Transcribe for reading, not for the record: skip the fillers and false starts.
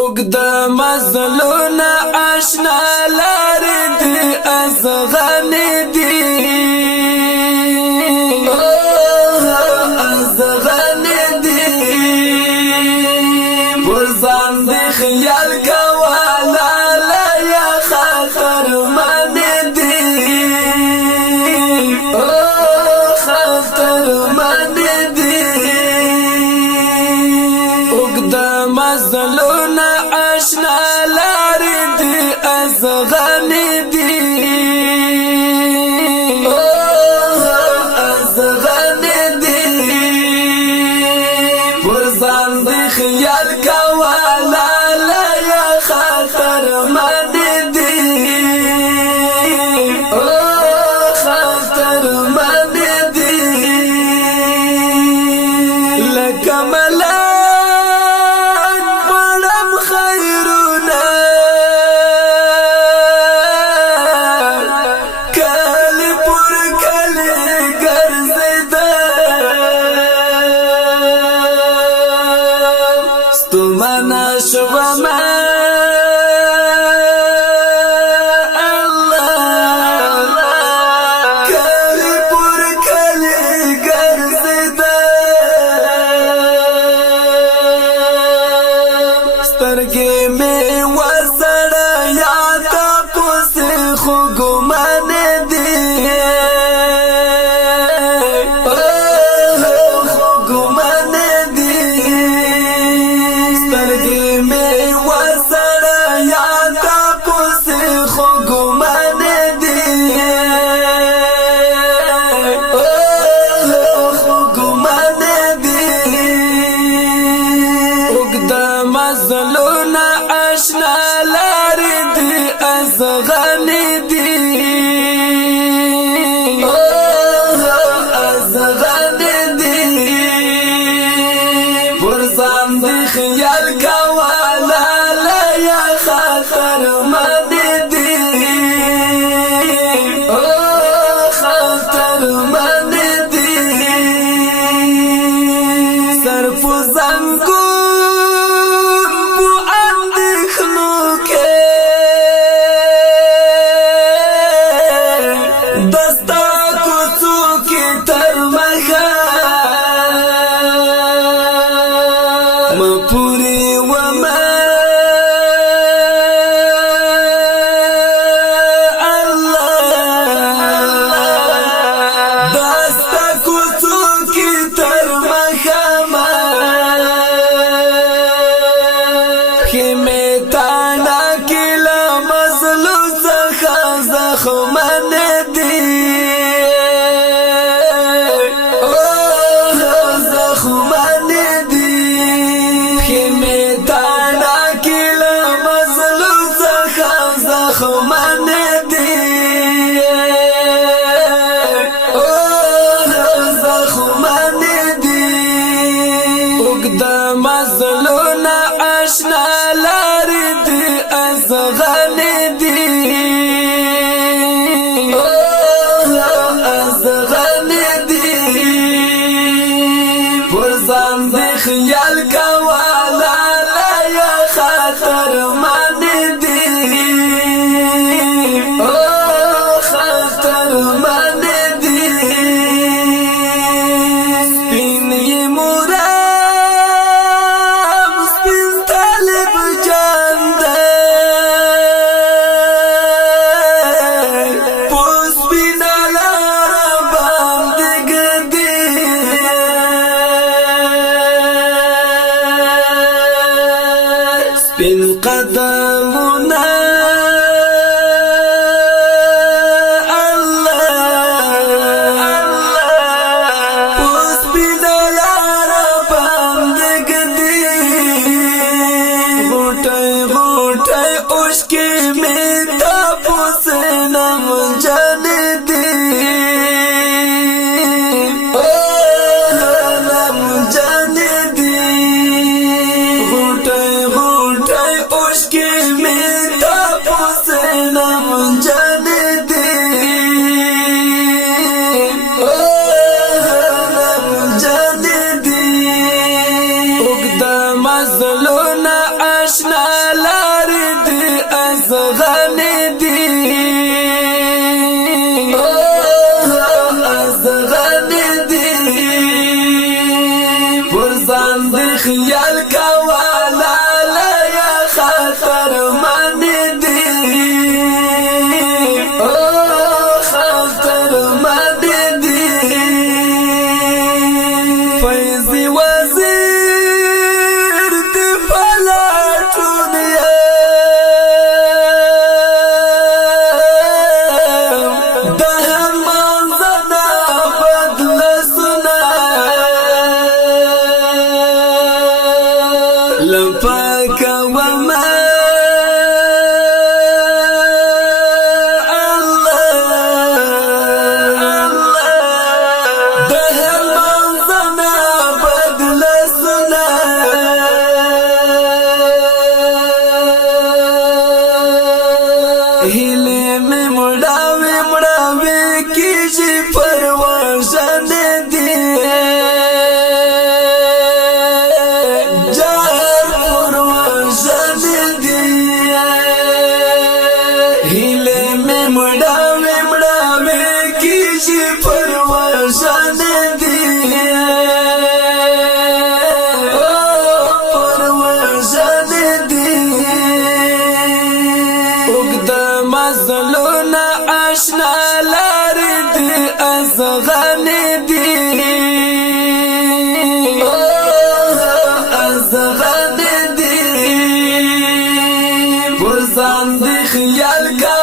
اوگدا مزلونا آشنا لاری دی ازغانی دی ازغانی دی ورزان دی خیال کوالا لیا خاطر من دی خاطر من دی اوگدا مزلونا آشنا لاری دی ازغانی دی ازغانی دی ورزان دی خیال کوالا لیا خاطر من دی خاطر من دی لکملا تمنا شوما الله کلی پر کلی ګرځیدا سترګې مې وسړه یا تاسو خو ګمان دي مزلونا آشنا لاری دی ازغانی دی ازغانی دی ورزان دی خیال کوالا لیا خاطر من دی خاطر من دی صرف زنگو مپوری وما الله دستا کوڅو کی تر مخما خیمه تانا کلا مزلو څخه زخمن دی زخمن دی زخمن دی زخمن دی اوگدا مزلونا آشنا لاری دی ازغانی دی ازغانی دی ورزان دی خیال کوالا لیا خاطر من دی خاطر من دی سپین ی مرام سپین طالب جان دی پوس سپین لارا باندې ګرځي سپین قدمونه उसके में तापुस नम जान दे नम जान दे घुटे घुटे उसके में तापुस नम जान दे नम जान दे उगदा मजलूना आश آشنا لار دی ازغن دی ازغن دی پرزان دی خیال کوالا لیا خطر من دی خطر من دی فیضی وزیر دی پلاتون دهن منزنا بدل سنا لپاک وما هیلې مې مړاوې کیږي پروازن دي جار پروازن دي هیلې مې مړاوې کیږي پروازن دي پروازن دي مزلون آشنا لار دی ازغن دی ازغن دی پرزان دی خیال کا